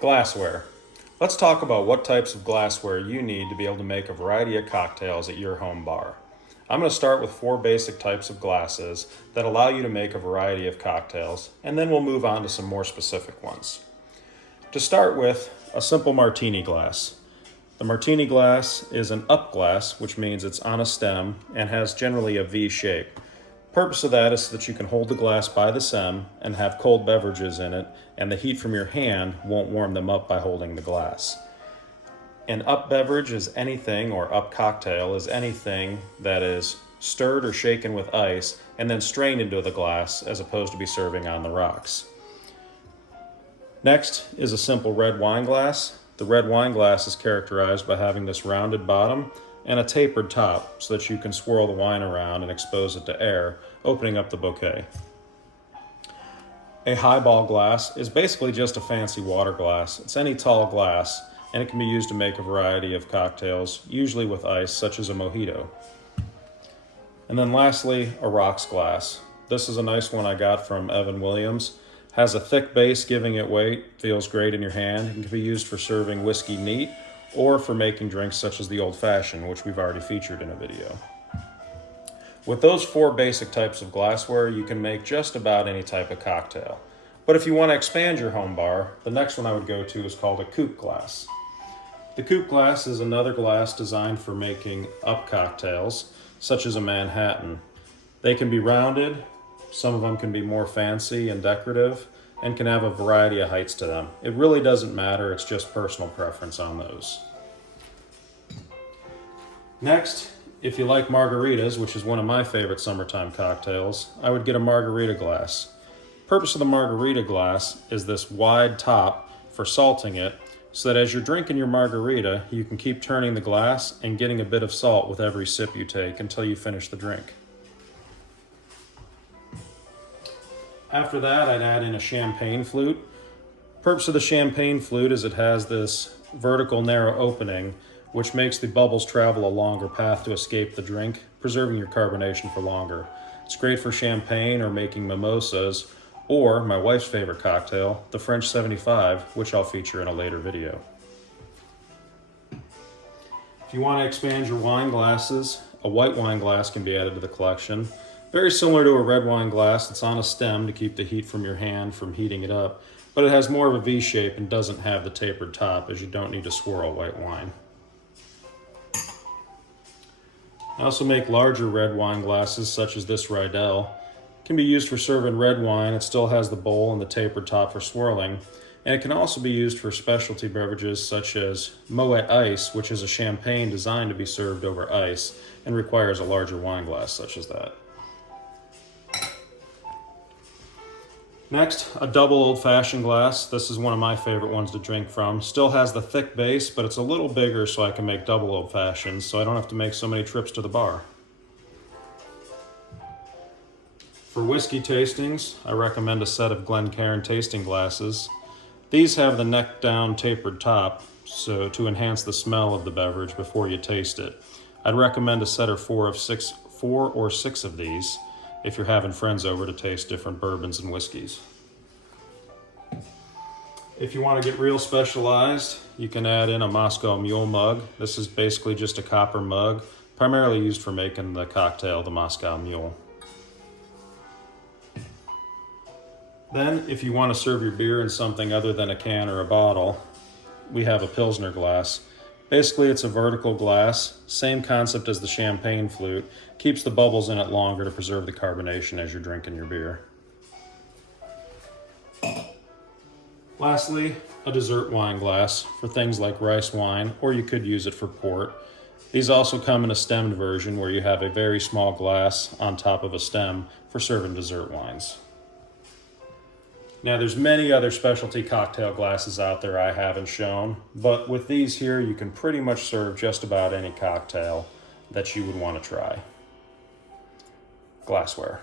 Glassware. Let's talk about what types of glassware you need to be able to make a variety of cocktails at your home bar. I'm going to start with 4 basic types of glasses that allow you to make a variety of cocktails, and then we'll move on to some more specific ones. To start with, a simple martini glass. The martini glass is an up glass, which means it's on a stem and has generally a V shape. Purpose of that is so that you can hold the glass by the stem and have cold beverages in it, and the heat from your hand won't warm them up by holding the glass. An up beverage is anything, or up cocktail is anything that is stirred or shaken with ice and then strained into the glass as opposed to be serving on the rocks. Next is a simple red wine glass. The red wine glass is characterized by having this rounded bottom and a tapered top so that you can swirl the wine around and expose it to air, opening up the bouquet. A highball glass is basically just a fancy water glass. It's any tall glass, and it can be used to make a variety of cocktails, usually with ice, such as a mojito. And then lastly, a rocks glass. This is a nice one I got from Evan Williams. Has a thick base giving it weight, feels great in your hand, and can be used for serving whiskey neat or for making drinks such as the old fashioned, which we've already featured in a video. With those 4 basic types of glassware, you can make just about any type of cocktail. But if you want to expand your home bar, the next one I would go to is called a coup glass. The coup glass is another glass designed for making up cocktails, such as a Manhattan. They can be rounded, some of them can be more fancy and decorative, and can have a variety of heights to them. It really doesn't matter, it's just personal preference on those. Next, if you like margaritas, which is one of my favorite summertime cocktails, I would get a margarita glass. Purpose of the margarita glass is this wide top for salting it, so that as you're drinking your margarita, you can keep turning the glass and getting a bit of salt with every sip you take until you finish the drink. After that, I'd add in a champagne flute. Purpose of the champagne flute is it has this vertical narrow opening, which makes the bubbles travel a longer path to escape the drink, preserving your carbonation for longer. It's great for champagne or making mimosas, or my wife's favorite cocktail, the French 75, which I'll feature in a later video. If you want to expand your wine glasses, a white wine glass can be added to the collection. Very similar to a red wine glass, it's on a stem to keep the heat from your hand from heating it up, but it has more of a V shape and doesn't have the tapered top, as you don't need to swirl white wine. I also make larger red wine glasses, such as this Riedel. It can be used for serving red wine. It still has the bowl and the tapered top for swirling, and it can also be used for specialty beverages such as Moet Ice, which is a champagne designed to be served over ice and requires a larger wine glass such as that. Next, a double old-fashioned glass. This is one of my favorite ones to drink from. Still has the thick base, but it's a little bigger so I can make double old-fashions, so I don't have to make so many trips to the bar. For whiskey tastings, I recommend a set of Glencairn tasting glasses. These have the neck-down tapered top, so to enhance the smell of the beverage before you taste it. I'd recommend a set of 4 or 6 of these, if you're having friends over to taste different bourbons and whiskeys. If you want to get real specialized, you can add in a Moscow Mule mug. This is basically just a copper mug, primarily used for making the cocktail, the Moscow Mule. Then, if you want to serve your beer in something other than a can or a bottle, we have a Pilsner glass. Basically, it's a vertical glass, same concept as the champagne flute, keeps the bubbles in it longer to preserve the carbonation as you're drinking your beer. Lastly, a dessert wine glass for things like rice wine, or you could use it for port. These also come in a stemmed version where you have a very small glass on top of a stem for serving dessert wines. Now there's many other specialty cocktail glasses out there I haven't shown, but with these here you can pretty much serve just about any cocktail that you would want to try. Glassware.